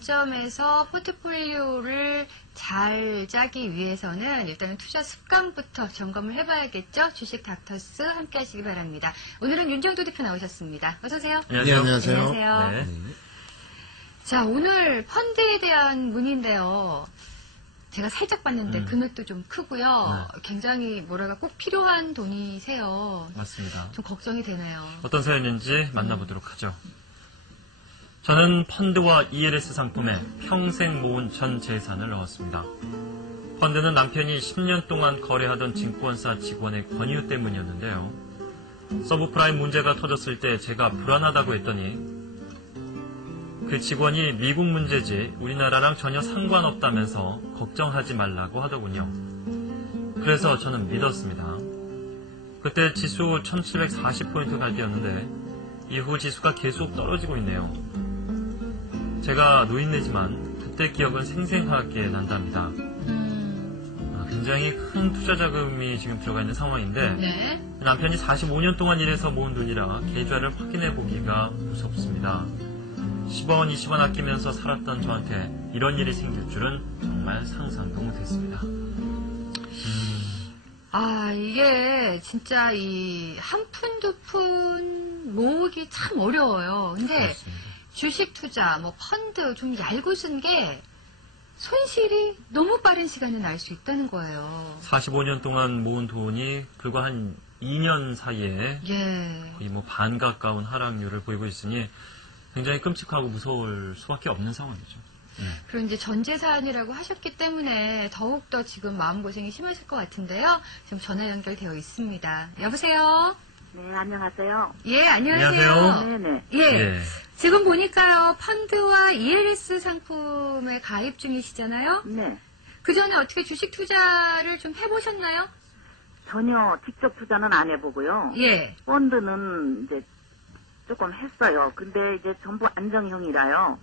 관점에서 포트폴리오를 잘 짜기 위해서는 일단은 투자 습관부터 점검을 해봐야겠죠. 주식 닥터스 함께 하시기 바랍니다. 오늘은 윤정도 대표 나오셨습니다. 어서 오세요. 안녕하세요. 안녕하세요. 안녕하세요. 네. 자, 오늘 펀드에 대한 문의인데요. 제가 살짝 봤는데 금액도 좀 크고요. 네. 굉장히 뭐랄까 꼭 필요한 돈이세요. 맞습니다. 좀 걱정이 되네요. 어떤 사연인지 만나보도록 하죠. 저는 펀드와 ELS 상품에 평생 모은 전 재산을 넣었습니다. 펀드는 남편이 10년 동안 거래하던 증권사 직원의 권유 때문이었는데요. 서브프라임 문제가 터졌을 때 제가 불안하다고 했더니 그 직원이 미국 문제지 우리나라랑 전혀 상관없다면서 걱정하지 말라고 하더군요. 그래서 저는 믿었습니다. 그때 지수 1740포인트 갈 때였는데 이후 지수가 계속 떨어지고 있네요. 제가 노인네지만 그때 기억은 생생하게 난답니다. 굉장히 큰 투자 자금이 지금 들어가 있는 상황인데 네. 남편이 45년 동안 일해서 모은 돈이라 계좌를 확인해 보기가 무섭습니다. 10원, 20원 아끼면서 살았던 저한테 이런 일이 생길 줄은 정말 상상도 못했습니다. 아, 이게 진짜 이 한 푼, 두 푼 모으기 참 어려워요. 근데 그렇습니다. 주식 투자, 뭐 펀드 좀 얄고 쓴 게 손실이 너무 빠른 시간에 날 수 있다는 거예요. 45년 동안 모은 돈이 불과 한 2년 사이에 예. 거의 뭐 반 가까운 하락률을 보이고 있으니 굉장히 끔찍하고 무서울 수밖에 없는 상황이죠. 그리고 이제 전재산이라고 하셨기 때문에 더욱더 지금 마음고생이 심하실 것 같은데요. 지금 전화 연결되어 있습니다. 여보세요? 네, 안녕하세요. 예, 안녕하세요. 안녕하세요. 네네. 예. 예. 지금 보니까요, 펀드와 ELS 상품에 가입 중이시잖아요? 네. 그 전에 어떻게 주식 투자를 좀 해보셨나요? 전혀 직접 투자는 안 해보고요. 예. 펀드는 이제 조금 했어요. 근데 이제 전부 안정형이라요.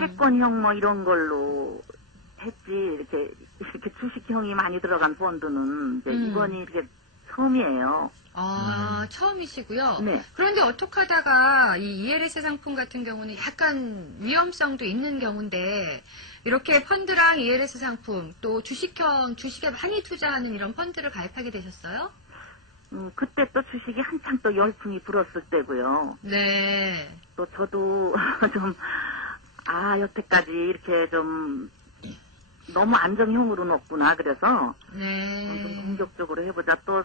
채권형 뭐 이런 걸로 했지, 이렇게 주식형이 많이 들어간 펀드는 이제 이번이 이렇게 처음이에요. 아, 처음이시고요. 네. 그런데 어떻게 하다가 이 ELS 상품 같은 경우는 약간 위험성도 있는 경우인데 이렇게 펀드랑 ELS 상품 또 주식형, 주식에 많이 투자하는 이런 펀드를 가입하게 되셨어요? 그때 또 주식이 한창 또 열풍이 불었을 때고요. 네. 또 저도 좀, 여태까지 이렇게 좀 너무 안정형으로 넣었구나. 그래서 네. 좀 공격적으로 해보자. 또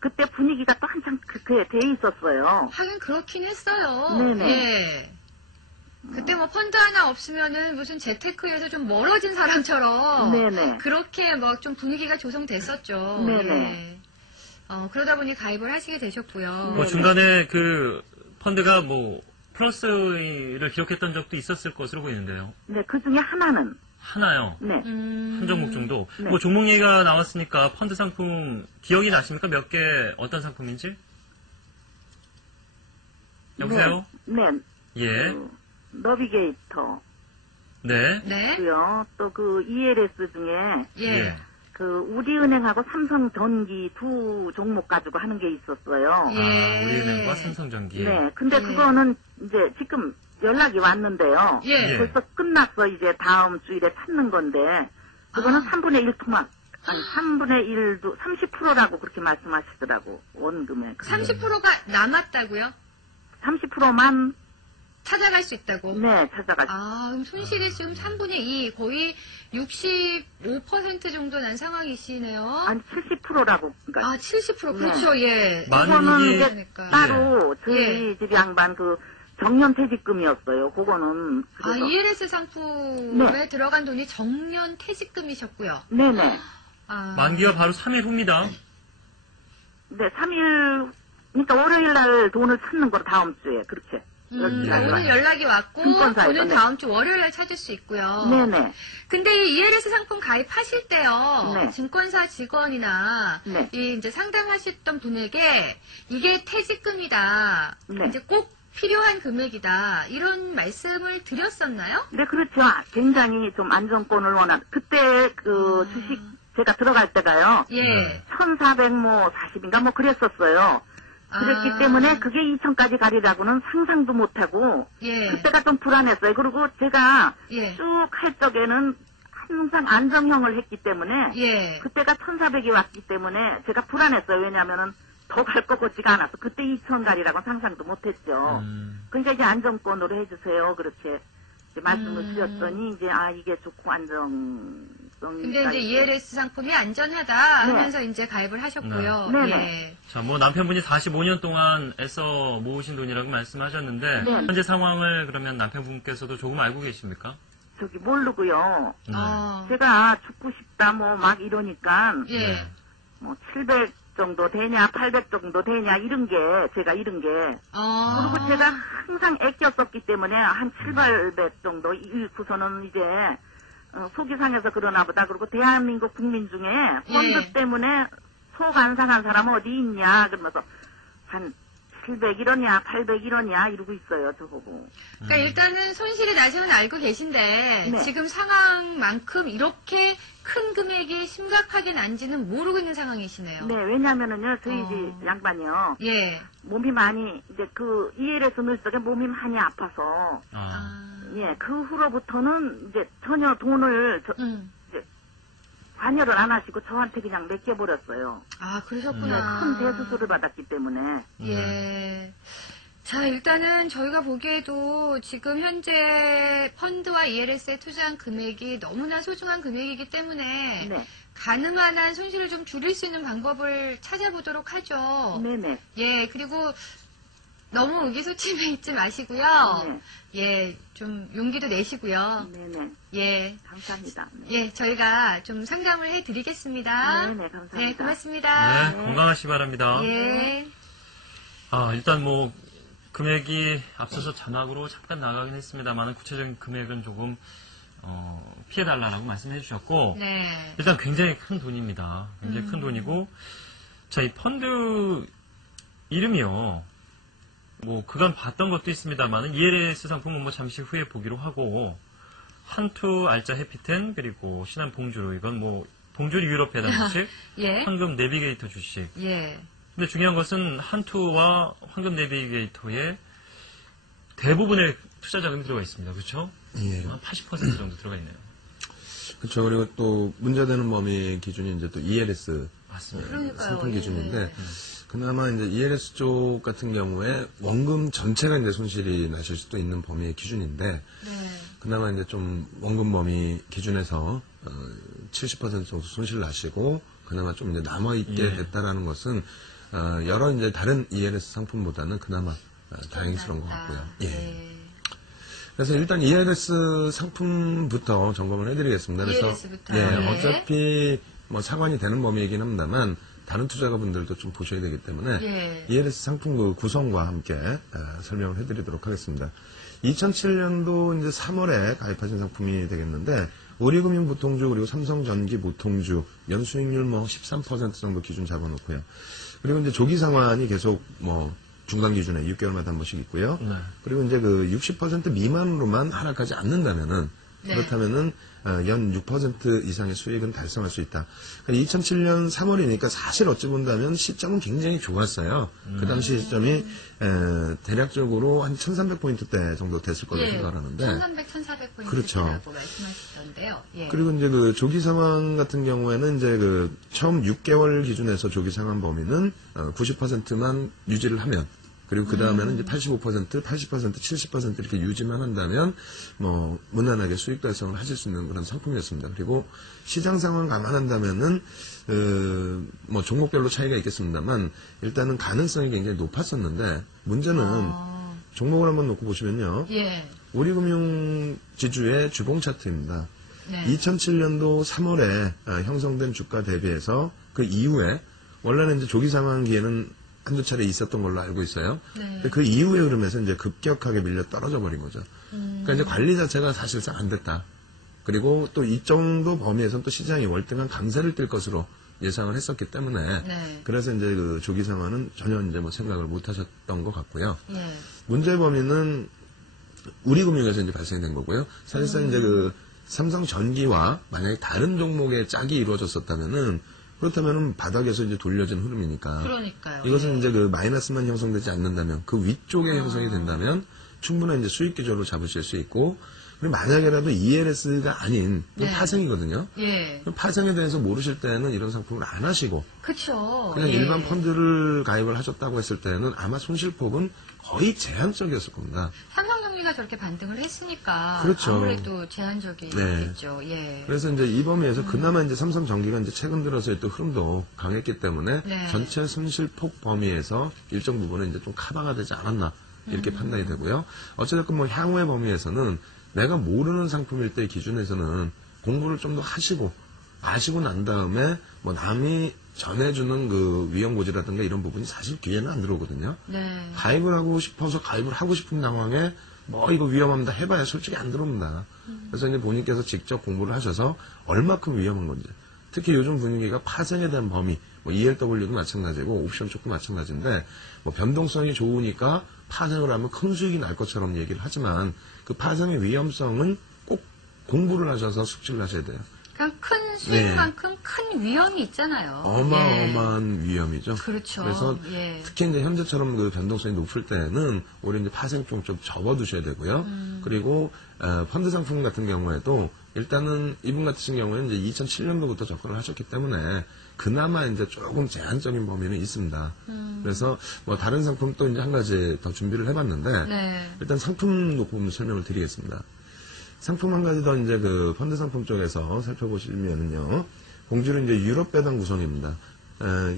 그때 분위기가 또 한창 그렇게 돼 있었어요. 하긴 그렇긴 했어요. 네네. 예. 그때 뭐 펀드 하나 없으면은 무슨 재테크에서 좀 멀어진 사람처럼 네네. 그렇게 막 좀 분위기가 조성됐었죠. 네네. 예. 그러다 보니 가입을 하시게 되셨고요. 뭐 중간에 그 펀드가 뭐 플러스를 기록했던 적도 있었을 것으로 보이는데요. 네, 그 중에 하나는. 하나요. 네. 한 종목 정도. 네. 뭐 종목 얘기가 나왔으니까 펀드 상품 기억이 나십니까? 몇 개 어떤 상품인지? 여보세요? 네. 예. 너비게이터. 네. 네. 고요. 또 그 ELS 중에 예. 그 우리은행하고 삼성전기 두 종목 가지고 하는 게 있었어요. 예. 우리은행과 삼성전기. 네. 근데 예. 그거는 이제 지금 연락이 왔는데요. 예. 예. 벌써 끝났어. 이제 다음 주일에 찾는 건데 그거는 3분의 1 토막. 아니 3분의 1도 30%라고 그렇게 말씀하시더라고. 원금액. 30%가 남았다고요? 30%만 찾아갈 수 있다고? 네, 찾아가시죠. 그럼 손실이 지금 3분의 2, 거의 65% 정도 난 상황이시네요. 아니 70%라고. 그러니까 70%. 그렇죠, 예. 그거는 이게- 이제 그러니까. 따로 저희 예. 집 양반 그 정년 퇴직금이었어요. 그거는 그래서 ELS 상품에 네. 들어간 돈이 정년 퇴직금이셨고요. 네네. 만기가 바로 3일 후입니다. 네, 3일 그러니까 월요일 날 돈을 찾는 거 다음 주에 그렇게. 오늘 연락이 왔고, 증권사에서, 돈은 네. 다음 주 월요일에 찾을 수 있고요. 네네. 근데 이 ELS 상품 가입하실 때요, 네. 증권사 직원이나 네. 이 이제 상담하셨던 분에게 이게 퇴직금이다, 네. 이제 꼭 필요한 금액이다 이런 말씀을 드렸었나요? 네, 그렇죠. 굉장히 좀 안정권을 그때 그 주식 제가 들어갈 때가요. 예. 1440인가 뭐 그랬었어요. 그랬기 때문에 그게 2천까지 가리라고는 상상도 못하고 예. 그때가 좀 불안했어요. 그리고 제가 예. 쭉 할 적에는 항상 안정형을 했기 때문에 예. 그때가 1,400이 왔기 때문에 제가 불안했어요. 왜냐하면은 더 갈 것 같지가 않았어. 그때 2천 가리라고 상상도 못했죠. 그러니까 이제 안정권으로 해주세요. 그렇게 이제 말씀을 드렸더니 이제 이게 좋고 안정성. 근데 이제 ELS 상품이 안전하다 하면서 이제 가입을 하셨고요. 네. 예. 자, 뭐 남편분이 45년 동안 애써 모으신 돈이라고 말씀하셨는데 네. 현재 상황을 그러면 남편분께서도 조금 알고 계십니까? 저기 모르고요. 네. 제가 죽고 싶다 뭐 막 이러니까 예. 뭐 700 정도 되냐 800 정도 되냐 이런 게 제가 이런 게 그리고 제가 항상 아꼈었기 때문에 한 700 정도 잃고서는 이제 속이 상해서 그러나 보다. 그리고 대한민국 국민 중에 펀드 때문에 속 안 상한 사람 어디 있냐 그러면서 한 700 이러냐 800 이러냐 이러고 있어요 저보고. 그러니까 일단은 손실이 나시는 알고 계신데 네. 지금 상황만큼 이렇게 큰 금액이 심각하게 난지는 모르고 있는 상황이시네요. 네, 왜냐면은요 저희 집 양반이요 예. 몸이 많이 이제 그 ELS 넣을 적에 몸이 많이 아파서 예, 그 후로부터는 이제 전혀 돈을 이제 관여를 안 하시고 저한테 그냥 맡겨버렸어요. 그러셨구나. 큰 대수술을 받았기 때문에. 예. 자, 일단은 저희가 보기에도 지금 현재 펀드와 ELS에 투자한 금액이 너무나 소중한 금액이기 때문에 네. 가능한 한 손실을 좀 줄일 수 있는 방법을 찾아보도록 하죠. 네네. 예, 그리고 너무 의기소침해 있지 마시고요. 네. 예, 좀 용기도 내시고요. 네네. 예. 감사합니다. 네. 예, 저희가 좀 상담을 해드리겠습니다. 네네, 감사합니다. 네, 고맙습니다. 네, 건강하시기 바랍니다. 예. 일단 뭐 금액이 앞서서 자막으로 잠깐 나가긴 했습니다만 구체적인 금액은 조금 피해달라고 말씀해 주셨고 네. 일단 굉장히 큰 돈입니다. 굉장히 큰 돈이고 자, 이 펀드 이름이요. 뭐 그간 봤던 것도 있습니다만 ELS 상품은 뭐 잠시 후에 보기로 하고 한투 알짜 해피텐 그리고 신한 봉주로 이건 뭐 봉주리 유럽 배당 주식 예. 황금 내비게이터 주식 예. 근데 중요한 것은 한투와 황금 내비게이터의 대부분의 투자 자금이 들어가 있습니다. 그렇죠? 예. 한 80% 정도 들어가 있네요. 그렇죠. 그리고 또 문제되는 범위 기준이 이제 또 ELS 맞습니다. 그러니까요. 상품 기준인데 예. 그나마 이제 ELS 쪽 같은 경우에 원금 전체가 이제 손실이 나실 수도 있는 범위의 기준인데 네. 그나마 이제 좀 원금 범위 기준에서 70% 정도 손실 나시고 그나마 좀 이제 남아 있게 됐다라는 것은 여러 이제 다른 ELS 상품보다는 그나마 다행스러운 것 같고요. 예. 네. 그래서 일단 ELS 상품부터 점검을 해드리겠습니다. 그래서 ELS부터. 예, 네. 어차피 뭐 상관이 되는 범위이긴 합니다만 다른 투자가분들도 좀 보셔야 되기 때문에 예. ELS 상품 그 구성과 함께 설명을 해드리도록 하겠습니다. 2007년도 이제 3월에 가입하신 상품이 되겠는데 우리금융보통주 그리고 삼성전기보통주 연수익률 뭐 13% 정도 기준 잡아놓고요. 그리고 이제 조기 상환이 계속 뭐 중간 기준에 6개월마다 한 번씩 있고요. 네. 그리고 이제 그 60% 미만으로만 하락하지 않는다면은 네. 그렇다면은 연 6% 이상의 수익은 달성할 수 있다. 그러니까 2007년 3월이니까 사실 어찌 본다면 시점은 굉장히 좋았어요. 그 당시 시점이 대략적으로 한 1300포인트대 정도 됐을 거라고 생각하는데 1300, 1400포인트라고 그렇죠. 말씀하셨던데요. 예. 그리고 이제 그 조기 상환 같은 경우에는 이제 그 처음 6개월 기준에서 조기 상환 범위는 90%만 유지를 하면 그리고 그 다음에는 이제 85%, 80%, 70% 이렇게 유지만 한다면 뭐 무난하게 수익 달성을 하실 수 있는 그런 상품이었습니다. 그리고 시장 상황 감안한다면은 뭐 종목별로 차이가 있겠습니다만 일단은 가능성이 굉장히 높았었는데 문제는 종목을 한번 놓고 보시면요. 예. 우리금융지주의 주봉 차트입니다. 네. 2007년도 3월에 형성된 주가 대비해서 그 이후에 원래는 이제 조기 상환기에는 한두 차례 있었던 걸로 알고 있어요. 네. 근데 그 이후에 그러면서 이제 급격하게 밀려 떨어져 버린 거죠. 그러니까 이제 관리 자체가 사실상 안 됐다. 그리고 또 이 정도 범위에서는 또 시장이 월등한 강세를 띨 것으로 예상을 했었기 때문에 네. 그래서 이제 그 조기 상환은 전혀 이제 뭐 생각을 못 하셨던 것 같고요. 예. 문제 범위는 우리금융에서 이제 발생된 거고요. 사실상 이제 그 삼성전기와 만약에 다른 종목의 짝이 이루어졌었다면은 그렇다면은 바닥에서 이제 돌려진 흐름이니까. 그러니까요. 이것은 예. 이제 그 마이너스만 형성되지 않는다면 그 위쪽에 형성이 된다면 충분한 이제 수익 기조로 잡으실 수 있고 그리고 만약에라도 ELS가 아닌 네. 파생이거든요. 예. 그럼 파생에 대해서 모르실 때는 이런 상품을 안 하시고 그쵸. 그냥 예. 일반 펀드를 가입을 하셨다고 했을 때는 아마 손실폭은 거의 제한적이었을 겁니다. 삼성전기가 저렇게 반등을 했으니까 그렇죠. 아무래도 제한적이겠죠. 예. 그래서 이제 이 범위에서 그나마 이제 삼성전기가 이제 최근 들어서의 또 흐름도 강했기 때문에 네. 전체 손실폭 범위에서 일정 부분은 이제 좀 커버가 되지 않았나 이렇게 판단이 되고요. 어쨌든 뭐 향후의 범위에서는 내가 모르는 상품일 때 기준에서는 공부를 좀 더 하시고 아시고 난 다음에 뭐 남이 전해주는 그 위험고지라든가 이런 부분이 사실 귀에는 안 들어오거든요. 네. 가입을 하고 싶어서 가입을 하고 싶은 상황에 뭐 이거 위험합니다 해봐야 솔직히 안 들어옵니다. 그래서 이제 본인께서 직접 공부를 하셔서 얼마큼 위험한 건지 특히 요즘 분위기가 파생에 대한 범위 뭐 ELW도 마찬가지고 옵션 쪽도 마찬가지인데 뭐 변동성이 좋으니까 파생을 하면 큰 수익이 날 것처럼 얘기를 하지만 그 파생의 위험성은 꼭 공부를 하셔서 숙지를 하셔야 돼요. 그냥 큰 수익만큼 큰 위험이 있잖아요. 어마어마한 위험이죠. 그렇죠. 그래서 예. 특히 이제 현재처럼 그 변동성이 높을 때는 오히려 이제 파생 좀 접어두셔야 되고요. 그리고 펀드 상품 같은 경우에도 일단은 이분 같은 경우에는 이제 2007년도부터 접근을 하셨기 때문에 그나마 이제 조금 제한적인 범위는 있습니다. 그래서 뭐 다른 상품 또 이제 한 가지 더 준비를 해봤는데 네. 일단 상품 놓고 설명을 드리겠습니다. 상품 한 가지 더 이제 그 펀드 상품 쪽에서 살펴보시면은요, 공주는 이제 유럽 배당 구성입니다.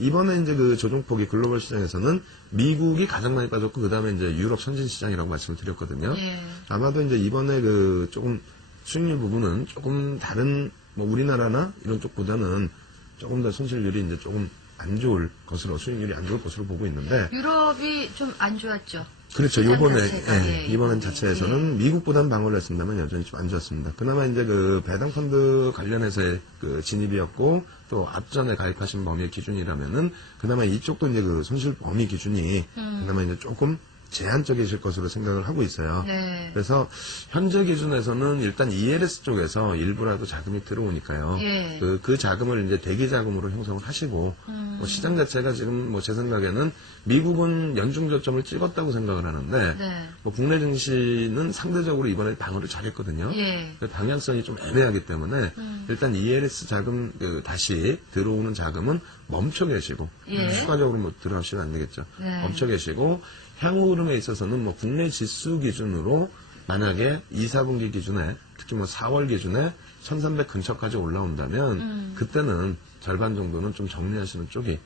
이번에 이제 그 조정폭이 글로벌 시장에서는 미국이 가장 많이 빠졌고, 그 다음에 이제 유럽 선진 시장이라고 말씀을 드렸거든요. 예. 아마도 이제 이번에 그 조금 수익률 부분은 조금 다른 뭐 우리나라나 이런 쪽보다는 조금 더 손실률이 이제 조금 안 좋을 것으로, 수익률이 안 좋을 것으로 보고 있는데, 유럽이 좀 안 좋았죠. 그렇죠. 시장 요번에, 자체가, 예, 이번 자체에서는 미국보다는 방어를 했습니다만 여전히 좀 안 좋았습니다. 그나마 이제 그 배당펀드 관련해서의 그 진입이었고, 또 앞전에 가입하신 범위의 기준이라면은, 그나마 이쪽도 이제 그 손실 범위 기준이, 그나마 이제 조금 제한적이실 것으로 생각을 하고 있어요. 네. 그래서 현재 기준에서는 일단 ELS 쪽에서 일부라도 자금이 들어오니까요. 예. 그 자금을 이제 대기 자금으로 형성을 하시고 뭐 시장 자체가 지금 뭐 제 생각에는 미국은 연중 저점을 찍었다고 생각을 하는데 네. 뭐 국내 증시는 상대적으로 이번에 방어를 잘했거든요. 예. 그 방향성이 좀 애매하기 때문에 일단 ELS 자금 그 다시 들어오는 자금은 멈춰 계시고 예. 추가적으로 뭐 들어가시면 안 되겠죠. 네. 멈춰 계시고 향후 흐름에 있어서는 뭐 국내 지수 기준으로 만약에 2, 4분기 기준에 특히 뭐 4월 기준에 1300 근처까지 올라온다면 그때는 절반 정도는 좀 정리하시는 쪽이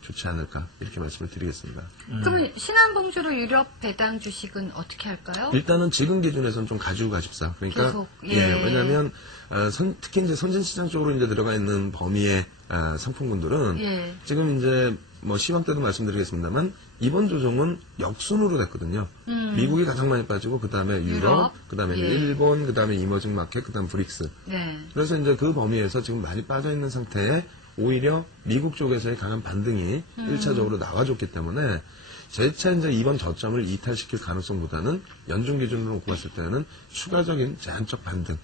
좋지 않을까 이렇게 말씀을 드리겠습니다. 그럼 신한봉주로 유럽 배당 주식은 어떻게 할까요? 일단은 지금 기준에서는 좀 가지고 가십사. 그러니까 계속, 예. 왜냐하면 특히 이제 선진시장 쪽으로 이제 들어가 있는 범위의 상품군들은 예. 지금 이제 뭐 시황 때도 말씀드리겠습니다만 이번 조정은 역순으로 됐거든요. 미국이 가장 많이 빠지고 그 다음에 유럽, 그 다음에 예. 일본, 그 다음에 이머징 마켓, 그 다음 브릭스. 네. 그래서 이제 그 범위에서 지금 많이 빠져 있는 상태에 오히려 미국 쪽에서의 강한 반등이 1차적으로 나와줬기 때문에 재차 이제 이번 저점을 이탈시킬 가능성보다는 연중 기준으로 놓고 봤을 때는 추가적인 제한적 반등.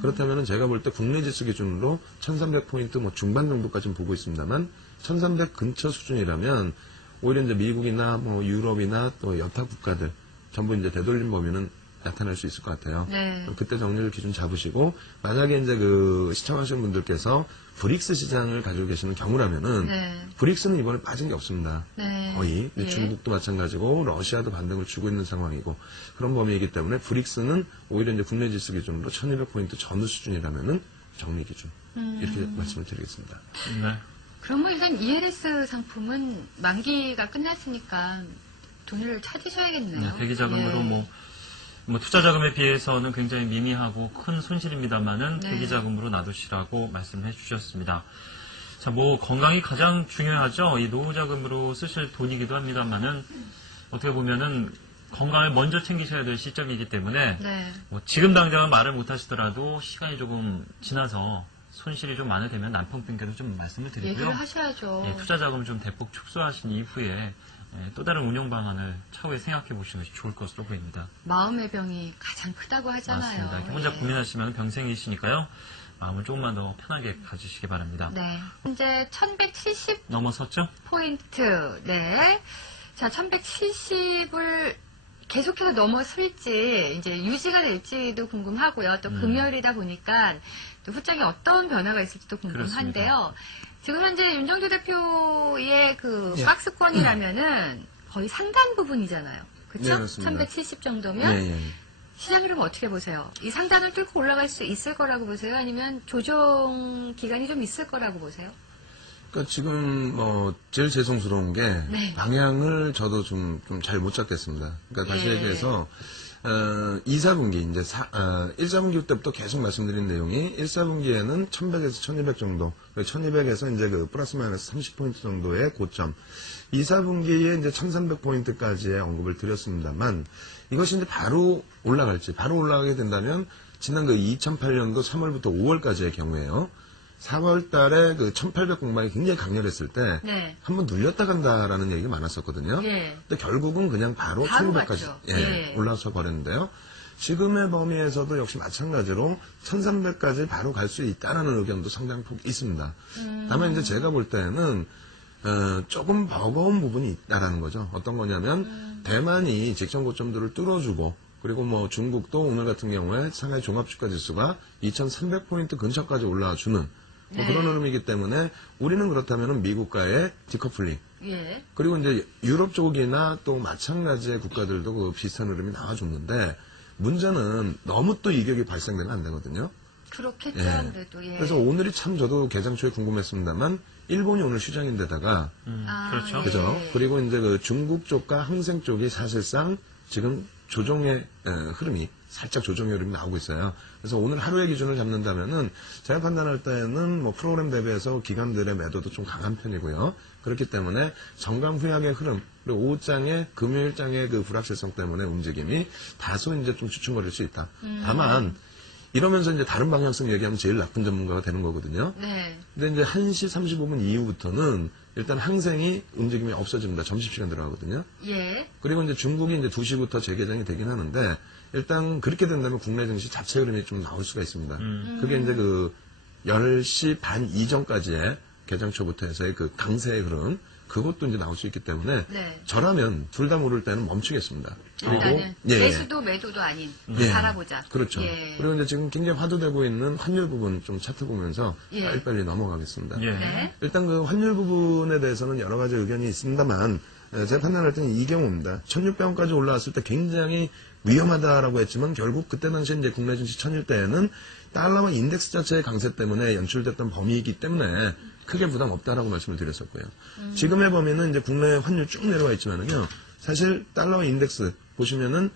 그렇다면 제가 볼 때 국내 지수 기준으로 1300포인트 뭐 중반 정도까지는 보고 있습니다만 1300 근처 수준이라면 오히려 이제 미국이나 뭐 유럽이나 또 여타 국가들 전부 이제 되돌림 범위는 나타날 수 있을 것 같아요. 네. 그때 정리를 기준 잡으시고 만약에 이제 그 시청하시는 분들께서 브릭스 시장을 가지고 계시는 경우라면은 네. 브릭스는 이번에 빠진 게 없습니다. 네. 거의 예. 중국도 마찬가지고 러시아도 반등을 주고 있는 상황이고 그런 범위이기 때문에 브릭스는 오히려 이제 국내 지수 기준으로 1200포인트 전후 수준이라면은 정리 기준 이렇게 말씀을 드리겠습니다. 네. 그럼 뭐 일단 ELS 상품은 만기가 끝났으니까 돈을 찾으셔야겠네요. 네, 대기자금으로 예. 뭐 투자 자금에 비해서는 굉장히 미미하고 큰 손실입니다만은 네. 대기자금으로 놔두시라고 말씀해 주셨습니다. 자, 뭐 건강이 가장 중요하죠. 이 노후자금으로 쓰실 돈이기도 합니다만은 어떻게 보면은 건강을 먼저 챙기셔야 될 시점이기 때문에 네. 뭐 지금 당장은 말을 못 하시더라도 시간이 조금 지나서 손실이 좀 많이 되면 남편분께도 좀 말씀을 드리고요. 얘기를 하셔야죠. 예, 투자 자금을 좀 대폭 축소하신 이후에 또 다른 운용 방안을 차후에 생각해 보시는 것이 좋을 것으로 보입니다. 마음의 병이 가장 크다고 하잖아요. 맞습니다. 혼자 예. 고민하시면 병생이시니까요. 마음을 조금만 더 편하게 가지시기 바랍니다. 네. 현재 1170 넘어섰죠? 포인트. 네. 자, 1170을 계속해서 넘어설지, 이제 유지가 될지도 궁금하고요. 또 금요일이다 보니까 또 후장에 어떤 변화가 있을지도 궁금한데요. 지금 현재 윤정주 대표의 그 예. 박스권이라면은 거의 상단 부분이잖아요. 네, 그렇죠? 맞습니다. 1170 정도면 예, 예. 시장 흐름 어떻게 보세요? 이 상단을 뚫고 올라갈 수 있을 거라고 보세요? 아니면 조정 기간이 좀 있을 거라고 보세요? 그러니까 지금 제일 죄송스러운 게 네. 방향을 저도 좀 잘 못 잡겠습니다. 그러니까 다시 예. 얘기해서 2, 4분기 이제 1, 4분기 때부터 계속 말씀드린 내용이 1, 4분기에는 1100에서 1200 정도, 1200에서 이제 그 플러스 마이너스 30포인트 정도의 고점, 2, 4분기에 이제 1300포인트까지의 언급을 드렸습니다만 이것이 이제 바로 올라갈지, 바로 올라가게 된다면 지난 그 2008년도 3월부터 5월까지의 경우에요. 4월 달에 그 1800 공방이 굉장히 강렬했을 때 네. 한번 눌렸다 간다라는 얘기가 많았었거든요. 예. 근데 결국은 그냥 바로 바로 1200까지 갔죠. 예, 예. 올라서 버렸는데요. 지금의 범위에서도 역시 마찬가지로 1300까지 바로 갈 수 있다는 의견도 상당히 있습니다. 다만 이제 제가 볼 때는 조금 버거운 부분이 있다라는 거죠. 어떤 거냐면 대만이 직전 고점들을 뚫어주고 그리고 뭐 중국도 오늘 같은 경우에 상하이 종합주가 지수가 2300포인트 근처까지 올라와주는 뭐 네. 그런 흐름이기 때문에 우리는 그렇다면 미국과의 디커플링 예. 그리고 이제 유럽 쪽이나 또 마찬가지의 국가들도 그 비슷한 흐름이 나와줬는데 문제는 너무 또 이격이 발생되면 안 되거든요. 그렇겠죠. 예. 아무래도. 예. 그래서 오늘이 참 저도 개장 초에 궁금했습니다만 일본이 오늘 휴장인데다가 그렇죠. 예. 그죠? 그리고 이제 그 중국 쪽과 항생 쪽이 사실상 지금 조정의 흐름이 살짝 조정의 흐름이 나오고 있어요. 그래서 오늘 하루의 기준을 잡는다면은 제가 판단할 때는 뭐 프로그램 대비해서 기관들의 매도도 좀 강한 편이고요. 그렇기 때문에 정강 후약의 흐름 그리고 오후장의 금요일장의 그 불확실성 때문에 움직임이 다소 이제 좀 주춤거릴 수 있다. 다만 이러면서 이제 다른 방향성 얘기하면 제일 나쁜 전문가가 되는 거거든요. 네. 근데 이제 1시 35분 이후부터는 일단 항생이 움직임이 없어집니다. 점심시간 들어가거든요. 예. 그리고 이제 중국이 이제 2시부터 재개장이 되긴 하는데, 일단 그렇게 된다면 국내 증시 자체 흐름이 좀 나올 수가 있습니다. 그게 이제 그 10시 반 이전까지의 개장 초부터 해서의 그 강세의 흐름, 그것도 이제 나올 수 있기 때문에, 네. 저라면 둘 다 모를 때는 멈추겠습니다. 일단은 예. 매수도 매도도 아닌 예. 바라보자. 그렇죠. 예. 그리고 이제 지금 굉장히 화두되고 있는 환율 부분 좀 차트 보면서 예. 빨리빨리 넘어가겠습니다. 예. 네. 일단 그 환율 부분에 대해서는 여러 가지 의견이 있습니다만 제가 판단할 때는 이 경우입니다. 1600원까지 올라왔을 때 굉장히 위험하다라고 했지만 결국 그때 당시 이제 국내 증시 천일 때에는 달러와 인덱스 자체의 강세 때문에 연출됐던 범위이기 때문에 크게 부담 없다라고 말씀을 드렸었고요. 지금의 범위는 이제 국내 환율 쭉 내려와 있지만은요. 사실 달러와 인덱스 보시면은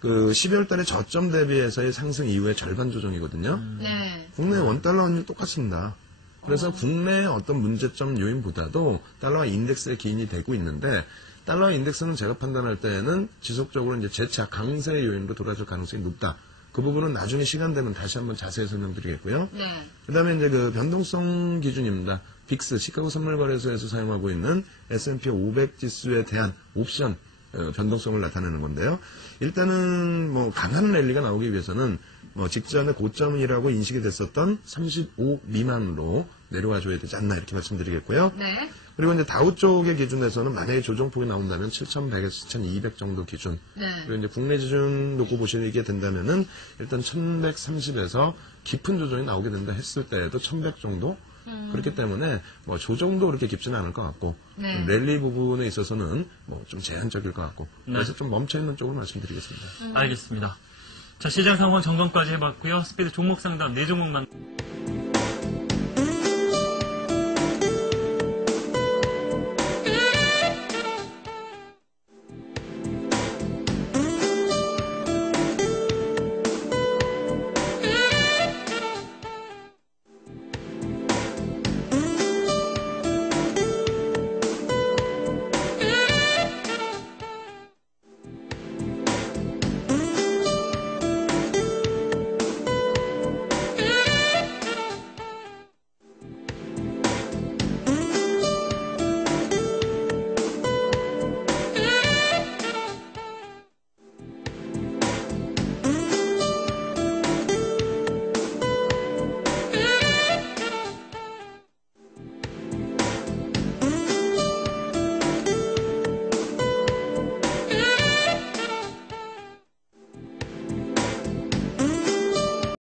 그 12월 달에 저점 대비해서의 상승 이후의 절반 조정이거든요. 네. 국내 원달러 환율 똑같습니다. 그래서 국내의 어떤 문제점 요인보다도 달러와 인덱스에 기인이 되고 있는데 달러와 인덱스는 제가 판단할 때에는 지속적으로 이제 재차 강세 요인으로 돌아설 가능성이 높다. 그 부분은 나중에 시간 되면 다시 한번 자세히 설명드리겠고요. 네. 그다음에 이제 그 변동성 기준입니다. 빅스 시카고 선물거래소에서 사용하고 있는 S&P 500 지수에 대한 옵션 변동성을 나타내는 건데요. 일단은 뭐 강한 랠리가 나오기 위해서는 뭐 직전에 고점이라고 인식이 됐었던 35 미만으로 내려와 줘야 되지 않나 이렇게 말씀드리겠고요. 네. 그리고 이제 다우 쪽의 기준에서는 만약에 조정폭이 나온다면 7,100에서 7,200 정도 기준. 네. 그리고 이제 국내 기준 놓고 보시게 된다면은 일단 1,130에서 깊은 조정이 나오게 된다 했을 때에도 1,100 정도. 그렇기 때문에 뭐 조정도 그렇게 깊지는 않을 것 같고 네. 랠리 부분에 있어서는 뭐 좀 제한적일 것 같고 네. 그래서 좀 멈춰 있는 쪽으로 말씀드리겠습니다. 알겠습니다. 자, 시장 상황 점검까지 해봤고요. 스피드 종목 상담 4종목만.